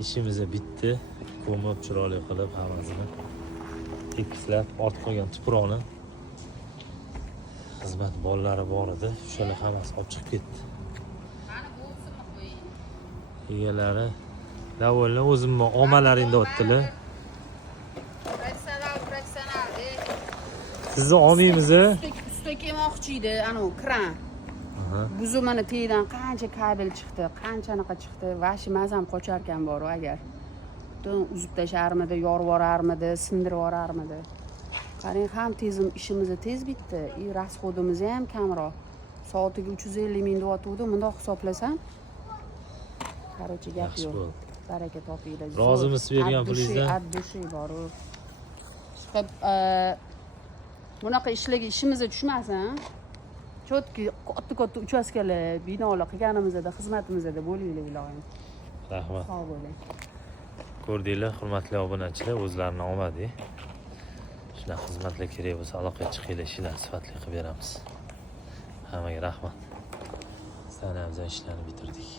İşimiz bitti. Ko'mib chiroyli qilib hammasini tekislab ortib qolgan tuproqni xizmat bolalari bor edi. O'shalar hammasi olib chiqib ketdi. Egalari davolni o'zimni omalaring deyaptilar. Sizni olmaymiz. Usta kelmoqchi edi, anu kran. Buzu mana tegidan qancha kabel chiqdi, qanchanaqa chiqdi. Vashi mazam qochar ekan bor agar. Butun uzib tasharmidi, yorib yuborarmidi, sindirib yuborarmidi. Qarang, ham tezim ishimiz tez bitdi. Rasxodimiz ham kamroq. Soatiga 350 ming deyotgandi. Bundoq hisoblasam, qarochi gap yo'q. Baraka topinglar. Rozimisiz bergan pulingizdan? Addushi bor. Chiqib bunaqa ishimizga tushmasin. Chotki katta uchastkalar, binolar qilganimizda, xizmatimizda bo'linglar iloyim. Rahmat. Sog' bo'ling. Ko'rdinglar, hurmatli obunachilar, o'zlarini omadi. Shunaqa xizmatlar kerak bo'lsa, aloqaga chiqinglar, ishlarni sifatli qilib beramiz. Hammaga rahmat. Sizlarning ishlarni bitirdik.